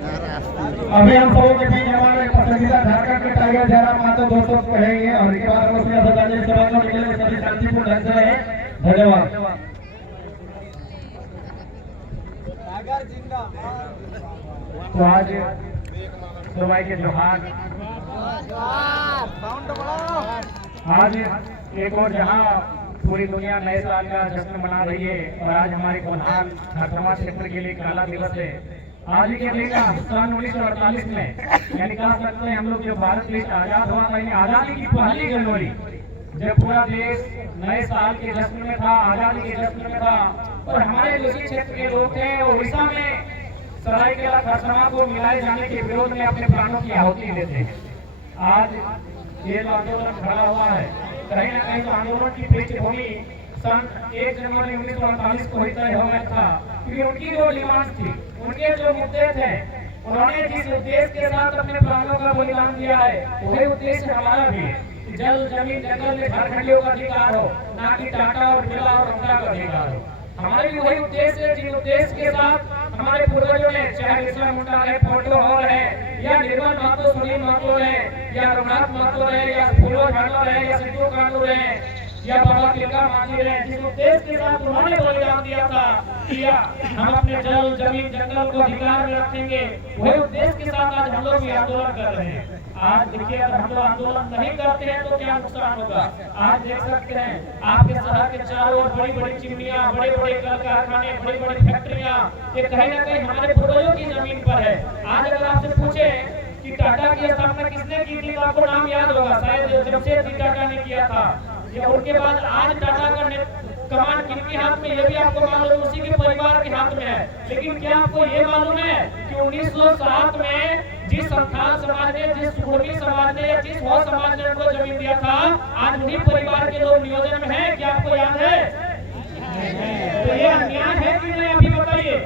अभी हम सबों के बीच हमारे पसंदीदा झारखंड के टाइगर जयराम मातो दोस्तों कहेंगे और एक बार रोशनी सजाने समारोह के लिए सभी शांतिपूर्ण ढंग से रहे। धन्यवाद। तो आज दुबई के त्योहार आज एक और जहां पूरी दुनिया नए साल का जश्न मना रही है और आज हमारे कोल्हान खरसमा क्षेत्र के लिए काला दिवस है। आज के दिन सन 1948 में यानी कह सकते हैं हम लोग जो भारत देश आजाद हुआ था, आजादी की पहली जनवरी जब पूरा देश नए साल के जश्न में था, आजादी के जश्न में था और हमारे जो क्षेत्र के लोग थे उड़ीसा में सरायकेला खरसमा को मिलाए जाने के विरोध में अपने प्राणों की आहुति देते हैं। आज ये जो आंदोलन खड़ा हुआ है कहीं न कहीं तो आंदोलन की पृष्ठभूमि सन 1 जनवरी 1948 को ही तय हो गया था, क्योंकि उनकी जो डिमांड थी, उनके जो मुद्दे थे, उन्होंने जिस उद्देश्य के साथ अपने प्राणों का बलिदान दिया है वही उद्देश्य हमारा भी है। जल जमीन जंगल में झारखंडियों का अधिकार हो, ना कि टाटा और बिरला और रमजा का अधिकार हो। हमारे भी वही उद्देश्य है जिन उद्देश्य के साथ हमारे पूर्वजों ने, चाहे बिरसा मुंडा है, फोटो हॉल है, या निर्मल महतो, सुनील महतो है, या रघुनाथ महतो है, या फूलो झाड़ो है, या सिद्धू कांडू है, या बाबा तिलका मांझी है, जिस उद्देश्य के साथ उन्होंने बलिदान दिया था कि हम अपने जल जमीन जंगल को अधिकार में रखेंगे, वही उद्देश्य के साथ आज हम लोग भी आंदोलन कर रहे हैं। आज देखिए अगर हम लोग आंदोलन नहीं करते हैं तो क्या नुकसान होगा। आज देख सकते हैं आपके शहर के चारों ओर बड़ी बड़ी चिमनियां, बड़े बड़े कल कारखाने, बड़ी बड़ी फैक्ट्रियां, ये कहीं न कहीं हमारे पूर्वजों की जमीन पर है। आज अगर आपसे पूछे कि टाटा की स्थापना किसने की थी तो आपको नाम याद होगा, शायद जमशेदजी टाटा ने किया था। या उनके बाद आज टाटा का कमान किनके हाथ में, ये भी आपको मालूम, उसी के परिवार के हाथ में है। लेकिन क्या आपको ये मालूम है कि 1907 में जिस संथाल समाज ने, जिस कुर्मी समाज ने, जिस हो समाज ने उनको जमीन दिया था, आज उन्हीं परिवार के लोग नियोजन में हैं? क्या आपको याद है? तो ये अन्याय है कि नहीं, अभी बताइए।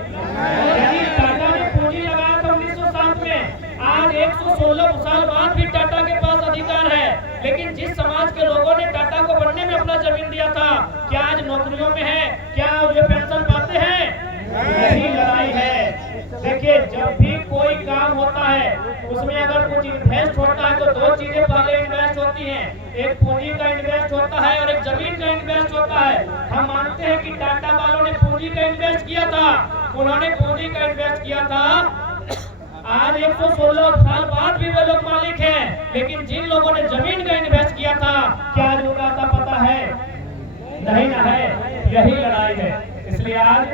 यदि टाटा ने पूंजी लगाया था 1907 में, आज 116 साल बाद भी टाटा के पास अधिकार है। लेकिन जिस समाज के लोगों ने टाटा को बनने में अपना जमीन दिया था, क्या आज नौकरियों में है? क्या जो पेंशन पाते हैं? यही लड़ाई है। देखिए जब भी कोई काम होता है उसमें अगर कुछ इन्वेस्ट होता है तो दो चीजें पहले इन्वेस्ट होती हैं, एक पूंजी का इन्वेस्ट होता है और एक जमीन का इन्वेस्ट होता है। हम मानते हैं कि टाटा वालों ने पूंजी का इन्वेस्ट किया था, उन्होंने पूंजी का इन्वेस्ट किया था। आज 116 साल बाद भी वे लोग मालिक हैं, लेकिन जिन लोगों ने जमीन का इन्वेस्ट किया था क्या आज उनका आता पता है? नहीं ना है। यही लड़ाई है। इसलिए आज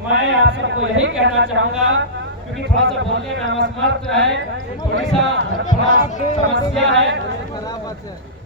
मैं आप सबको यही कहना चाहूंगा, क्योंकि थोड़ा सा बोलने में हम असमर्थ है, थोड़ी सा समस्या है,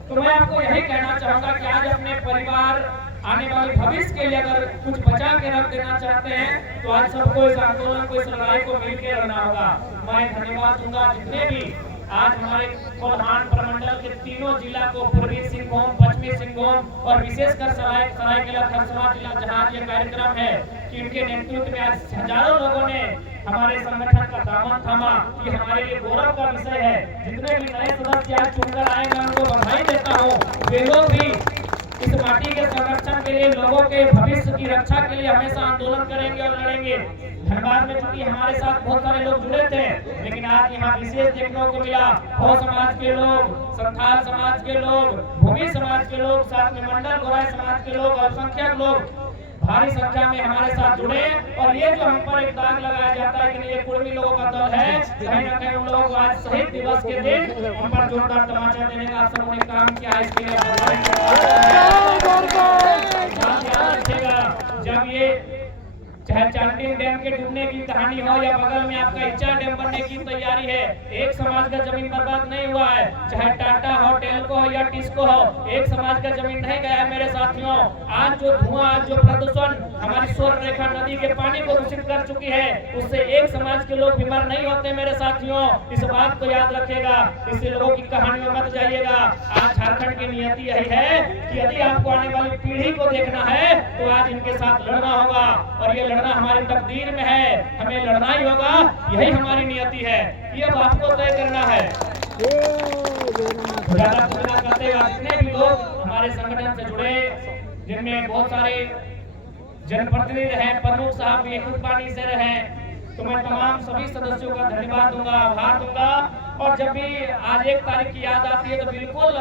तो मैं आपको यही कहना चाहूंगा कि आज अपने परिवार, आने वाले भविष्य के लिए अगर कुछ बचा के रख देना चाहते हैं तो आज सबको इस आंदोलन को, इस लड़ाई को मिलकर लड़ना होगा। मैं धन्यवाद दूंगा जितने भी आज हमारे कोल्हान प्रमंडल के तीनों जिला को, पूर्वी सिंहभूम, पश्चिमी सिंहभूम और विशेषकर सरायकेला खरसमा जिला जहाँ ये कार्यक्रम है कि उनके नेतृत्व में आज हजारों लोगों ने हमारे संगठन का दामन थामा। ये हमारे लिए गौरव का विषय है। जितने भी नए सदस्य आज चुनकर आए मैं उनको बधाई देता हूँ। वे लोग भी इस माटी के संरक्षण के लिए, लोगों के भविष्य की रक्षा के लिए हमेशा आंदोलन करेंगे और लड़ेंगे। धनबाद में चूंकि हमारे साथ बहुत सारे लोग जुड़े थे, लेकिन आज यहाँ विशेष देखने को मिला हो समाज के लोग, संथाल समाज के लोग, भूमि समाज के लोग, साथ में मंडल गोराई समाज के लोग, अल्पसंख्यक लोग भारी संख्या में हमारे साथ जुड़े। और ये जो हम पर एक दाग लगाया जाता है कि ये कुर्मी लोगों का दल है, कहीं न कहीं उन लोगों को आज शहीद दिवस के दिन हम पर जोरदार तमाचा देने का आप सबों ने काम किया है। इसके लिए जब ये चाहे चांदी डैम के डूबने की कहानी हो या बगल में आपका इच्छा डैम बनने की तैयारी है, एक समाज का जमीन बर्बाद नहीं हुआ है। चाहे टाटा हो, टेल्को हो या टिस्को हो, एक समाज का जमीन नहीं गया है मेरे साथियों। आज जो धुआं, आज जो प्रदूषण हमारी स्वर्ण रेखा नदी के पानी को दूषित कर चुकी है, उससे एक समाज के लोग बीमार नहीं होते मेरे साथियों। इस बात को याद रखिएगा, इससे लोगों की कहानियों में मत जाइएगा। आज झारखंड की नियति यही है कि यदि आपको आने वाली पीढ़ी को देखना है तो आज इनके साथ लड़ना होगा, और ये लड़ना हमारी तकदीर में है, हमें लड़ना ही होगा, यही हमारी नियति है। ये अब आपको तय करना है। ज्यादा कुछ ना करते हुए जितने भी लोग हमारे संगठन से जुड़े, जिनमें बहुत सारे जनप्रतिनिधि हैं, प्रमुख साहब भी खुद पानी से रहे, तो मैं तमाम सभी सदस्यों का धन्यवाद दूंगा, आभार दूंगा। और जब भी आज 1 तारीख की याद आती है तो बिल्कुल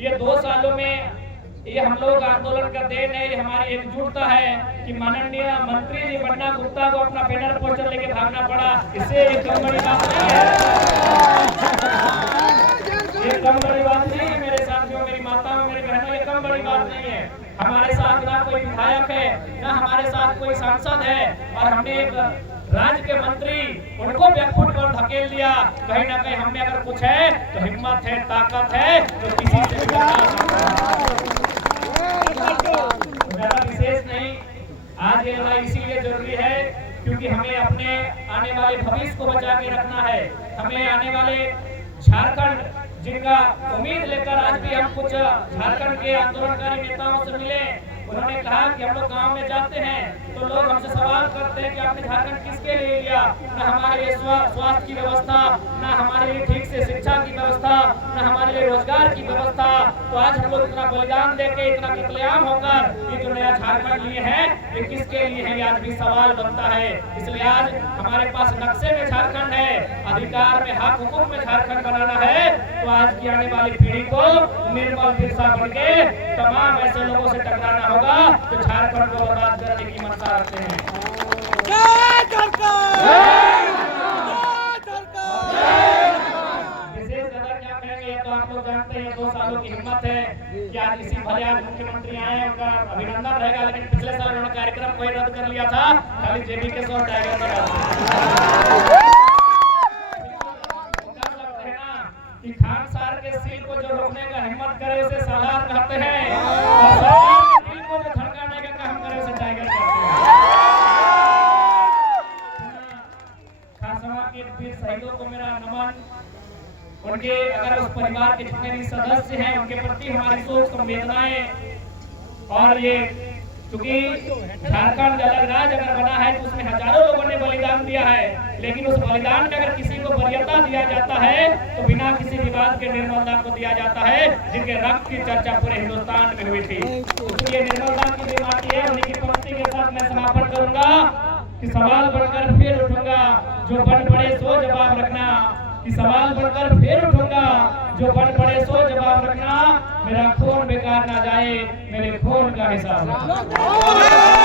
ये 2 सालों में ये हम लोग आंदोलन का देन है, हमारी एकजुटता है कि माननीय मंत्री जी बन्ना गुप्ता को अपना बैनर पोस्टर लेके भागना पड़ा। इससे एक कम बड़ी बात नहीं है, ये कम बड़ी बात नहीं है मेरे साथियों, मेरी माताओं, मेरी बहनों, ये कम बड़ी बात नहीं है। हमारे साथ ना कोई विधायक है, ना हमारे साथ कोई सांसद है, और हमने एक राज्य के मंत्री उनको बैकफुट पर धकेल दिया। कहीं ना कहीं हमें अगर कुछ है तो हिम्मत है, ताकत है, तो किसी से ज्यादा विशेष नहीं। आज ये लड़ाई इसीलिए जरूरी है क्योंकि हमें अपने आने वाले भविष्य को बचा के रखना है। हमें आने वाले झारखंड जिनका उम्मीद लेकर आज भी हम कुछ झारखंड के आंदोलनकारी नेताओं से मिले, उन्होंने कहा कि हम लोग गांव में जाते हैं तो लोग हमसे सवाल करते हैं कि आपने झारखंड किसके लिए लिया? न हमारे लिए स्वास्थ्य की व्यवस्था, न हमारे लिए ठीक से शिक्षा की व्यवस्था, न हमारे लिए रोजगार की व्यवस्था। तो आज हम लोग इतना बलिदान देके, इतना कत्लेआम होकर ये जो नया झारखंड लिए हैं, ये किसके लिए है? आज भी सवाल बनता है। इसलिए आज हमारे पास नक्शे में झारखंड है, अधिकार में, हक हुकूक में झारखंड बनाना है। तो आज की आने वाली पीढ़ी को निर्मल बिरसा बन के तमाम ऐसे लोगों से टकराना होगा जो झारखंड को बर्बाद करने की मंशा रखते हैं। विशेष ज्यादा क्या कहेंगे, तो आप लोग जानते हैं 2 सालों की हिम्मत है कि आज इसी भले आज मुख्यमंत्री आए, उनका अभिनंदन रहेगा। लेकिन पिछले साल उन्होंने कार्यक्रम कोई रद्द कर लिया था, खाली जेबी के और टाइगर कि खान सार के सील को जो रोकने का हिम्मत करे उसे सालार कहते हैं, और सरकार के दिल को जो धड़काने का काम करे उसे टाइगर कहते हैं। खारसमा के वीर शहीदों को मेरा नमन। उनके अगर उस परिवार के जितने भी सदस्य हैं उनके प्रति हमारी शोक संवेदनाएं, और ये क्योंकि झारखंड अलग राज्य अगर बना है तो उसमें हजारों लोगों ने बलिदान दिया है, लेकिन उस बलिदान में अगर किसी को वरीयता दिया जाता है तो बिना किसी विवाद के निर्मल दान को दिया जाता है, जिनके रक्त की चर्चा पूरे हिंदुस्तान में हुई थी। इसलिए निर्मल दान की बीमारी है। उन्हीं की पंक्ति के साथ मैं समापन करूंगा कि सवाल बनकर फिर उठूंगा, जो बन पड़े सो जवाब रखना। कि सवाल बनकर फिर उठूंगा, जो बन पड़े सो जवाब रखना। मेरा खून बेकार ना जाए, मेरे खून का हिसाब रखना।